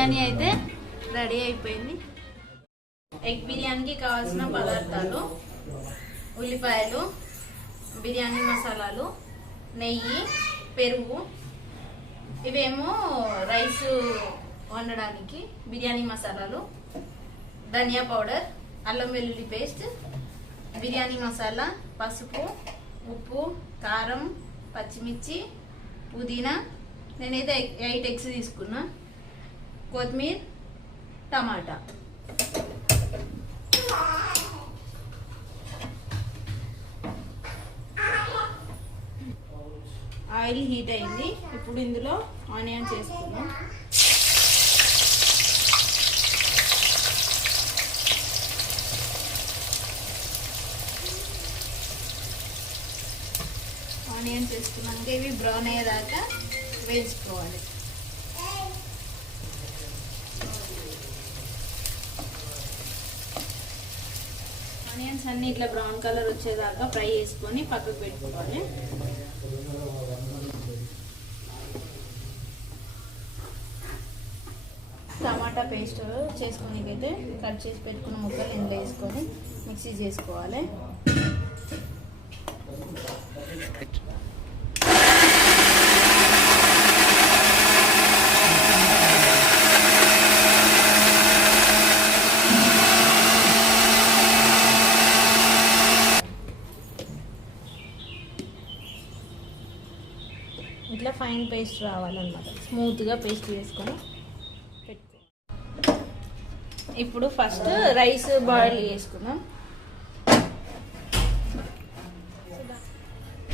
బిర్యానీ అయితే రెడీ అయిపోయింది. ఎగ్ బిర్యానీకి కావాల్సిన పదార్థాలు: ఉల్లిపాయలు, బిర్యానీ మసాలాలు, నెయ్యి, పెరుగు. ఇవేమో రైస్ వండడానికి బిర్యానీ మసాలాలు, ధనియా పౌడర్, అల్లం వెల్లుల్లి పేస్ట్, బిర్యానీ మసాలా, పసుపు, ఉప్పు, కారం, పచ్చిమిర్చి, పుదీనా. నేనైతే 8 ఎగ్స్ తీసుకున్నా, కొత్తిమీర, టమాటా. ఆయిల్ హీట్ అయింది. ఇప్పుడు ఇందులో ఆనియన్స్ వేసుకున్నాం. ఆనియన్స్ వేసుకున్నాక ఇవి బ్రౌన్ అయ్యేదాకా వేసుకోవాలి. ఆనియన్స్ అన్ని ఇట్లా బ్రౌన్ కలర్ వచ్చేదాకా ఫ్రై చేసుకొని పక్కకు పెట్టుకోవాలి. టమాటా పేస్ట్ చేసుకోనికైతే కట్ చేసి పెట్టుకున్న ముక్కలు ఇందులో వేసుకొని మిక్సీ చేసుకోవాలి. ఇట్లా ఫైన్ పేస్ట్ రావాలన్నమాట. స్మూత్గా పేస్ట్ వేసుకొని పెట్టుకోవాలి. ఇప్పుడు ఫస్ట్ రైస్ బాయిల్ చేసుకుందాం.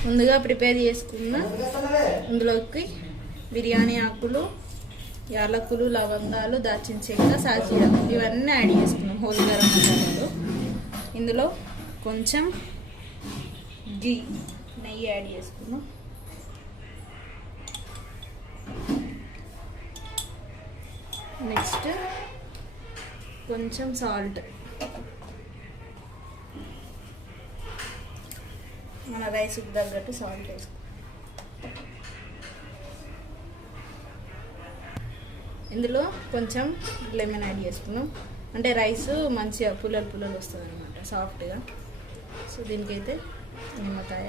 ముందుగా ప్రిపేర్ చేసుకున్న ఇందులోకి బిర్యానీ ఆకులు, యాలకులు, లవంగాలు, దాల్చిన చెక్క, సాజీరా ఇవన్నీ యాడ్ చేసుకున్నాం. హోల్ గరం మసాలాలు. ఇందులో కొంచెం నెయ్యి యాడ్ చేసుకున్నాం. నెక్స్ట్ కొంచెం సాల్ట్, మన రైస్కి తగ్గట్టు సాల్ట్ వేసుకో. ఇందులో కొంచెం లెమన్ యాడ్ చేసుకున్నాం. అంటే రైస్ మంచిగా పుల్లలు పుల్లలు వస్తుంది అనమాట, సాఫ్ట్గా. సో దీనికైతే నిమ్మకాయ,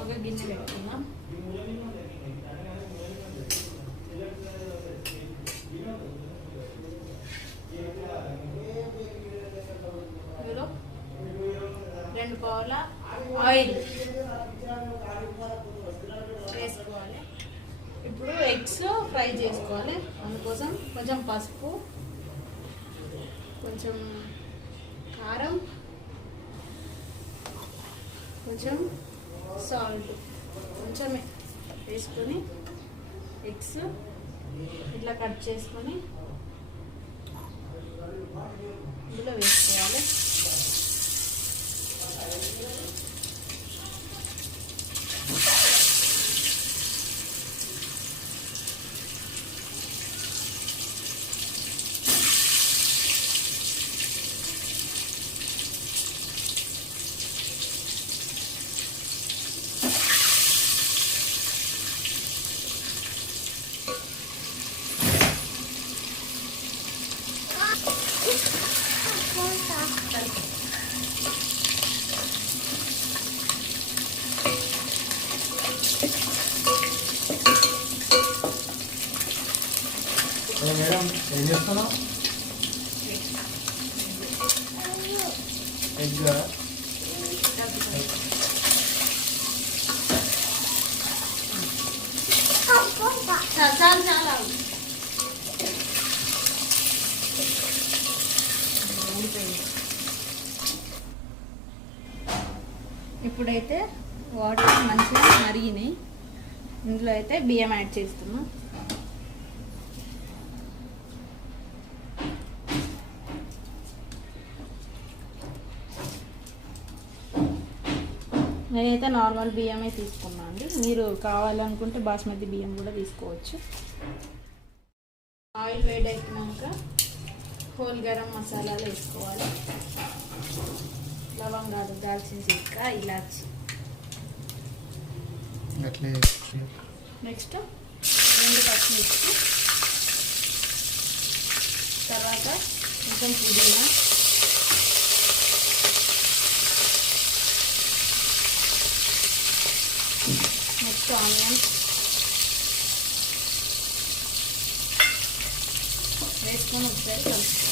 ఒక గిన్నె పెట్టుకున్నాం. ఇందులో 2 పావుల ఆయిల్ వేసుకోవాలి. ఇప్పుడు ఎగ్స్ ఫ్రై చేసుకోవాలి. అందుకోసం కొంచెం పసుపు, కొంచెం కారం, కొంచెం సాల్ట్ కొంచెం వేసుకొని ఎగ్స్ ఇట్లా కట్ చేసుకొని ఇందులో వేసుకోవాలి. మేడం ఏం చేస్తున్నావు? ఎగ్ చాలా ఇప్పుడైతే వాటర్ మంచిగా మరిగినాయి. ఇందులో అయితే బియ్యం యాడ్ చేస్తున్నాం. నేనైతే నార్మల్ బియ్యమే తీసుకున్నాను అండి. మీరు కావాలనుకుంటే బాస్మతి బియ్యం కూడా తీసుకోవచ్చు. ఆయిల్ వేడెక్కినాక హోల్ గరం మసాలాలు వేసుకోవాలి. లవంగాలు, దాల్చిన చెక్క, ఇలాచి. నెక్స్ట్ 2 పచ్చిమిర్చి, తర్వాత కొంచెం పుదీనా, నెక్స్ట్ ఆనియన్ వేసుకొని ఒకసారి కలుపుకోవాలి.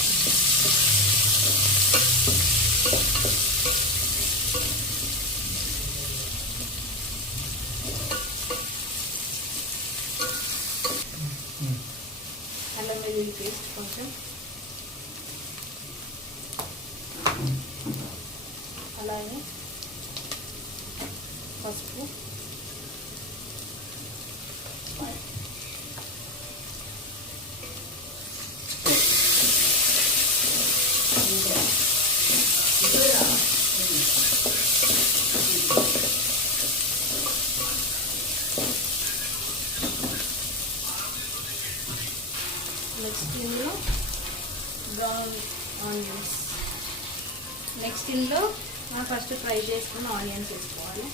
అల్లం వెల్లుల్లి పేస్ట్ కొంచెం, అలాగే పసుపు, నెక్స్ట్ ఇందులో బ్రౌన్ ఆనియన్స్, నెక్స్ట్ ఇందులో ఫస్ట్ ఫ్రై చేసుకున్న ఆనియన్స్ వేసుకోవాలి.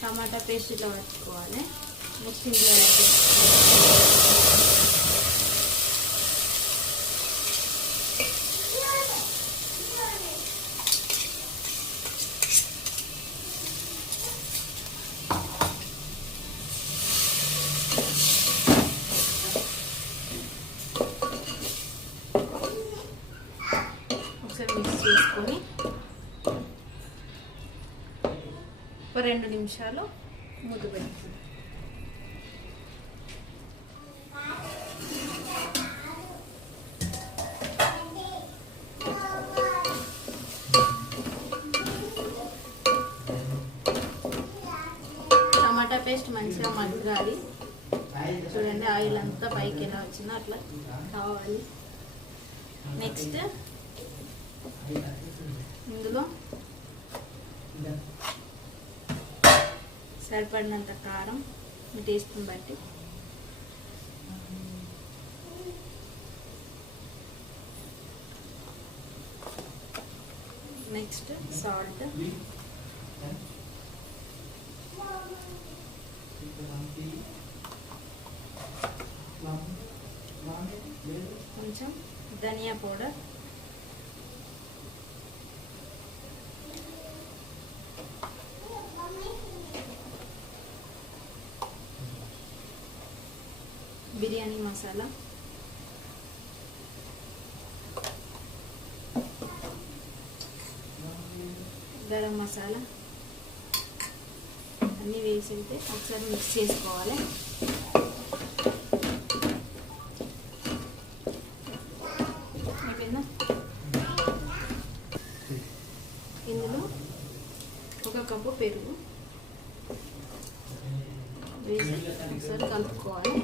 టమాటా పేస్ట్ ఇట్లా పట్టుకోవాలి. నెక్స్ట్ ఇందులో యాడ్ చేసుకోవాలి. ఒకసారి మిక్స్ చేసుకొని ఒక 2 నిమిషాలు మూత పెట్టుకుందాం. టమాటా పేస్ట్ మంచిగా మగ్గాలి. చూడండి ఆయిల్ అంతా పైకి ఎలా వచ్చిందో అట్లా కావాలి. నెక్స్ట్ ఇందులో సరిపడినంత కారం మీ టేస్ట్ని బట్టి, నెక్స్ట్ సాల్ట్, కొంచెం ధనియా పౌడర్, బిర్యానీ మసాలా, గరం మసాలా అన్నీ వేసింటే ఒకసారి మిక్స్ చేసుకోవాలి. అయిపోయిందా? ఇందులో 1 కప్పు పెరుగు వేసి ఒకసారి కలుపుకోవాలి.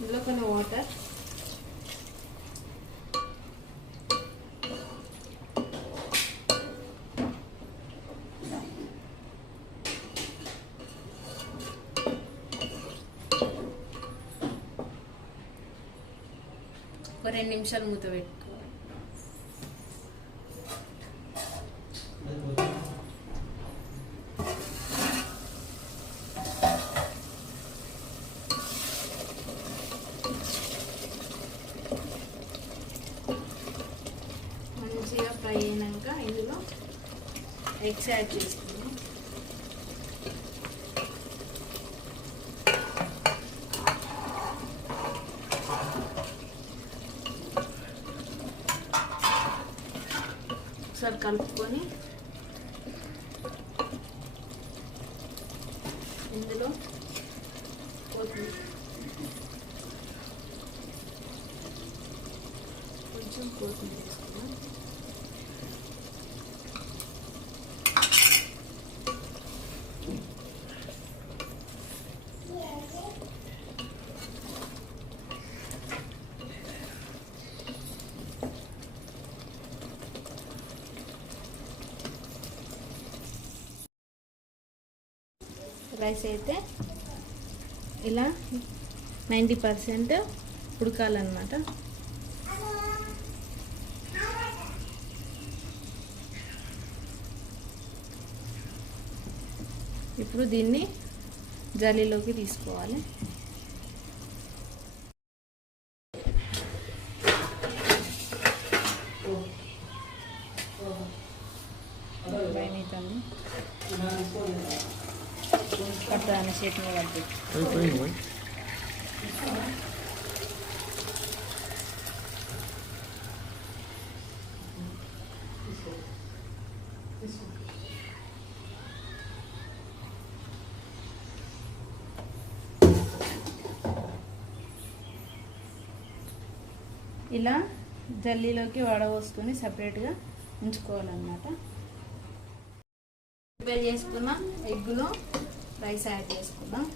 ఇందులో కొన్ని వాటర్, ఒక 2 నిమిషాలు మూత పెట్టుకోవాలి. మంచిగా ఫ్రై అయినాక ఇందులో ఎగ్స్ యాడ్ చేసుకుందాం. ఒకసారి కలుపుకొని రైస్ అయితే ఇలా 90% ఉడకాలన్నమాట. ఇప్పుడు దీన్ని జల్లీలోకి తీసుకోవాలి. పట్టాలని చట్నీ పట్టి ఇలా జల్లీలోకి వడపోసుకొని సపరేట్గా ఉంచుకోవాలన్నమాట. ప్రిపేర్ చేసుకున్న ఎగ్గులో రైస్ యాడ్ చేసుకుందాం.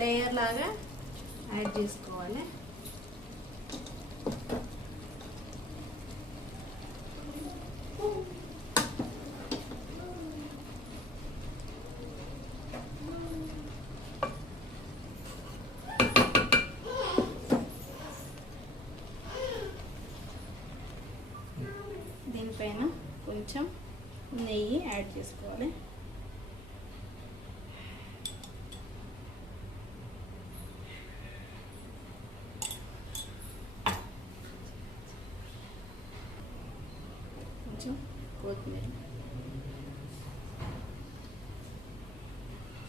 లేయర్ లాగా యాడ్ చేసుకోవాలి. దీనిపైన కొంచెం నెయ్యి యాడ్ చేసుకోవాలి. కొంచెం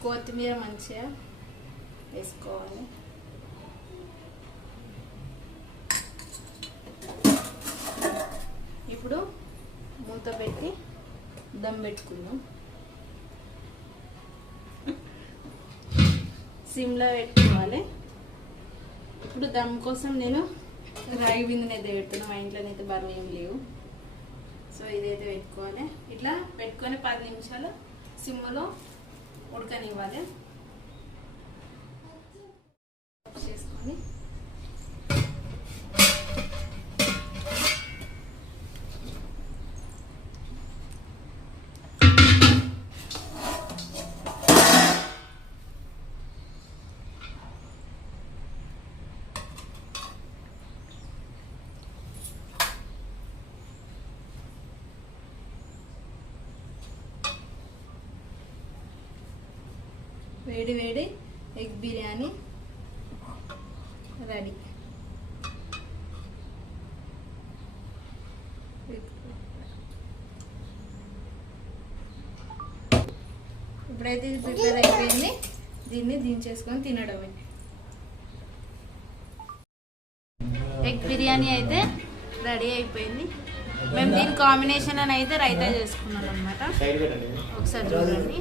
కొత్తిమీర మంచిగా వేసుకోవాలి. ఇప్పుడు మూత పెట్టి దమ్ పెట్టుకుందాం. సిమ్లో పెట్టుకోవాలి. ఇప్పుడు దమ్ కోసం నేను రాగి బిందెనైతే పెడుతున్నాను. మా ఇంట్లోనైతే బరువు ఏం లేవు. సో ఇదైతే పెట్టుకోవాలి. ఇట్లా పెట్టుకొని 10 నిమిషాలు సిమ్లో ఉడకనివ్వాలి. చేసుకొని వేడి వేడి ఎగ్ బిర్యానీ రెడీ. ఇప్పుడైతే ఇది ప్రిపేర్ అయిపోయింది. దీన్ని దించేసుకొని తినడమే. ఎగ్ బిర్యానీ అయితే రెడీ అయిపోయింది. మేము దీని కాంబినేషన్ అని అయితే రైతా చేసుకున్నాం అనమాట. ఒకసారి చూడండి.